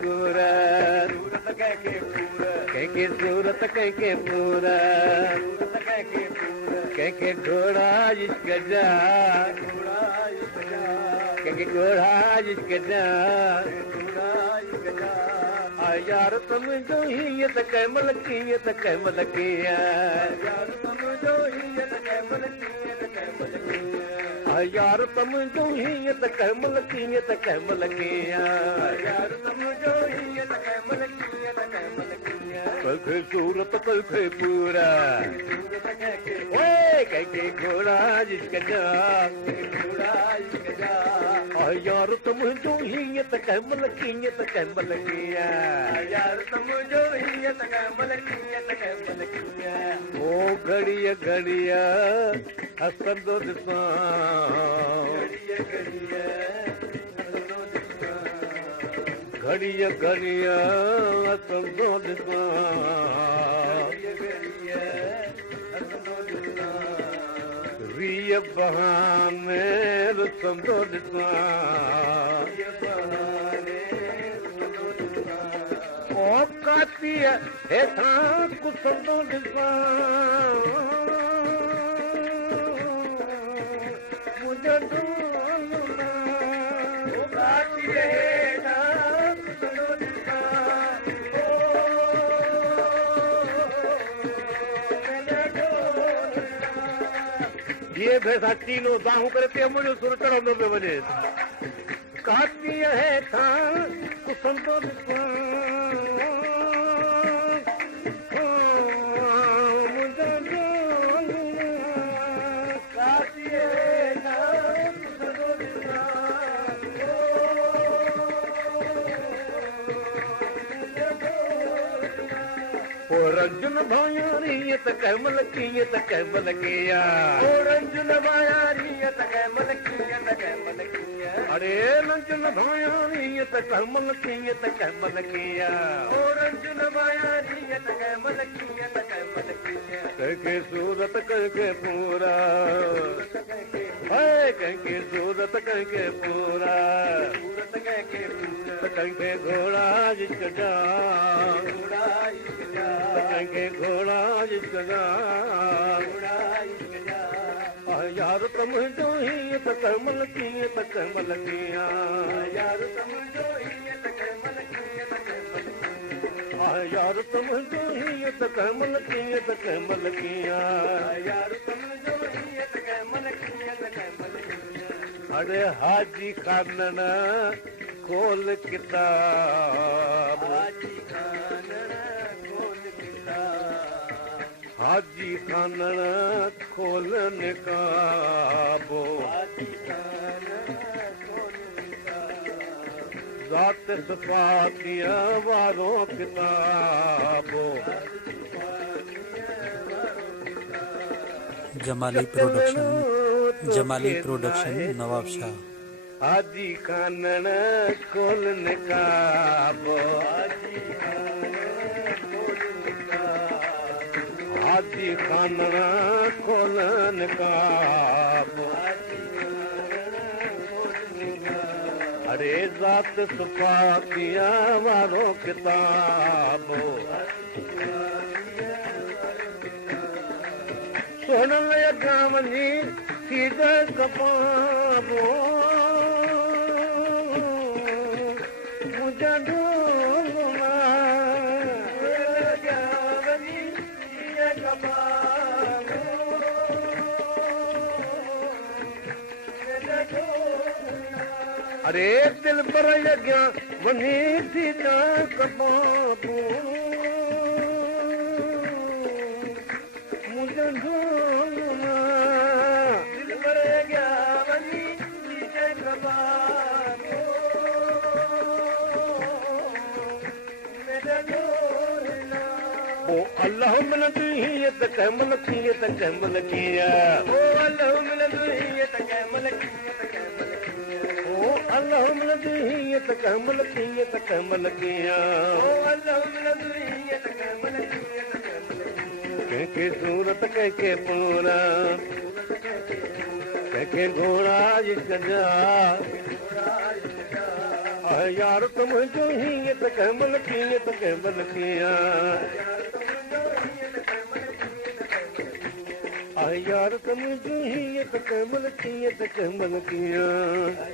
सूरत कैके सूरत कैके पूरा कैके घोड़ा इश्क जा कैके घोड़ा इश्क जा यार तुम जो ही त कैमल कीयत कैमल किया यार तुम जो ही त कैमल यार तुम जो ही त कैमल कीयत कैमल किया यार तुम जो ही त कैमल कीयत कैमल किया कैके सूरत कैके पूरा ओए कैके घोड़ा जिसका जा घोड़ा जिसका जा यार तुम जो ही त कैमल कीयत कैमल किया यार तुम जो ही त कैमल कीयत कैमल किया ओ घड़िया घड़िया असंदो दिसा घड़िया घड़िया असंदो दिसा रिय बहाने संदो दिसा ओ काती है था कुछ संदो दिसा ये भैंसा तीनों दाहू करते मुझे सुर चढ़ो पे वजह काती है था कुसंतो रंजन भायारी त कैमल कीय त कैमल किया ओ रंजन भायारी त कैमल कीय त कैमल किया अरे रंजन भायारी त कैमल कीय त कैमल किया ओ रंजन भायारी त कैमल कीय त कैमल किया कैके सूरत कैके पूरा है कैके सूरत कैके पूरा सूरत कैके पूरा कैके घोड़ा जिसका जा कैके घोड़ा जिसका जा यार तुम जो ही त कैमल किए त कैमल किया यार तुम जो ही त कैमल किए त कैमल किया यार तुम जो ही त कैमल किए त कैमल किया यार तुम जो ही त कैमल किए त कैमल किया अरे हाजी खानन खोल किताब हाजी खानन हाजी खानन खोल निकाबो जात सफातिया वारो किताबो जमाली प्रोडक्शन नवाब शाह हाजी खानन खोल निकाबो हाजी खानन खोलन काबो अरे जात सफातिया वारो किताबो सोनल गावनी सीधा कपाबो मुझा ढूंढना अरे दिल पर यज्ञ वनी थी ना कबाबू मुझे ढूंढना दिल पर यज्ञ वनी थी ना कबाबू मेरा ढूंढना ओ अल्लाह मन दी त कैमल किए त कैमल किया ओ अल्लाह मन दी त कैमल किए त कैमल अल्लाह मिलदी त कैमल किए त कैमल किया ओ अल्लाह मिलदी त कैमल किए त कैमल कैके सूरत कैके पूरा कैके घोड़ा जिसका जा यार तुमजो हीअं त कंहिंमहिल कीअं त कंहिंमहिल कीअं यार तुमजो हीअं त कंहिंमहिल कीअं त कंहिंमहिल कीअं